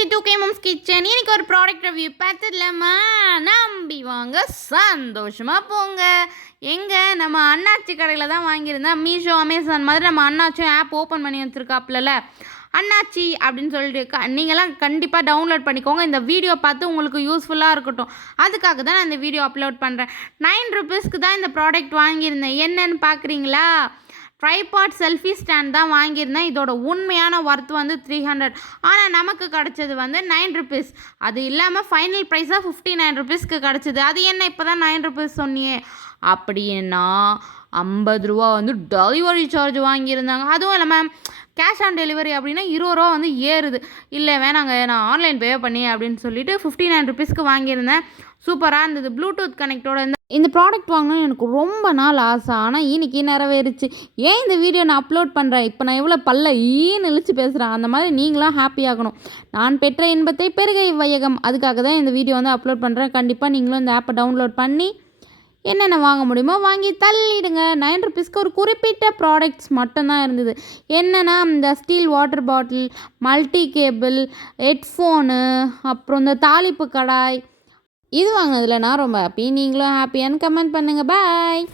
Welcome to 2K Moms Kitchen. இன்னைக்கு ஒரு product review பார்த்துடலாமா? நம்பி வாங்க, சந்தோஷமாக போங்க. எங்கே நம்ம அண்ணாச்சி கடையில் தான் வாங்கியிருந்தேன். மீஷோ, அமேசான் மாதிரி நம்ம அண்ணாச்சும் ஆப் ஓப்பன் பண்ணி வச்சுருக்காப்புல. அண்ணாச்சி அப்படின்னு சொல்லிட்டு நீங்களாம் கண்டிப்பாக டவுன்லோட் பண்ணிக்கோங்க. இந்த வீடியோ பார்த்து உங்களுக்கு யூஸ்ஃபுல்லாக இருக்கட்டும், அதுக்காக தான் நான் இந்த வீடியோ அப்லோட் பண்ணுறேன். 9 rupeesக்கு தான் இந்த ப்ராடக்ட் வாங்கியிருந்தேன். என்னன்னு பார்க்குறீங்களா? ட்ரைபாட் செல்ஃபி ஸ்டாண்ட் தான் வாங்கியிருந்தேன். இதோட உண்மையான ஒர்த் வந்து 300, ஆனால் நமக்கு கிடச்சது வந்து 9 rupees. அது இல்லாமல் ஃபைனல் ப்ரைஸாக 59 rupeesக்கு கிடச்சிது. அது என்ன இப்போ தான் 9 rupees சொன்னியே அப்படின்னா 50 ரூபா வந்து டெலிவரி சார்ஜ் வாங்கியிருந்தாங்க. அதுவும் இல்லாமல் கேஷ் ஆன் டெலிவரி அப்படின்னா 20 ரூபா வந்து ஏறுது. இல்லை வேணாங்க, நான் ஆன்லைன் பே பண்ணி அப்படின்னு சொல்லிட்டு 59 rupeesக்கு வாங்கியிருந்தேன். சூப்பராக இருந்தது. ப்ளூடூத் கனெக்டோட இந்த ப்ராடக்ட் வாங்கணும்னு எனக்கு ரொம்ப நாள் ஆசை, ஆனால் இன்னைக்கு நிறைவேறிச்சு. ஏன் இந்த வீடியோ நான் அப்லோட் பண்ணுறேன்? இப்போ நான் எவ்வளோ இழுச்சு பேசுகிறேன், அந்த மாதிரி நீங்களாம் ஹாப்பி ஆகணும். நான் பெற்ற இன்பத்தை பெருகை வையகம், அதுக்காக தான் இந்த வீடியோ வந்து அப்லோட் பண்ணுறேன். கண்டிப்பாக நீங்களும் இந்த ஆப்பை டவுன்லோட் பண்ணி என்னென்ன வாங்க முடியுமோ வாங்கி தள்ளிடுங்க. 9 rupeesக்கு ஒரு குறிப்பிட்ட ப்ராடக்ட்ஸ் மட்டும்தான் இருந்தது. என்னென்னா இந்த steel water bottle, multi cable, headphone, அப்புறம் இந்த தாளிப்பு கடாய், இது வாங்கினதில் நான் ரொம்ப ஹாப்பி. நீங்களும் ஹாப்பியான்னு கமெண்ட் பண்ணுங்கள். பாய்.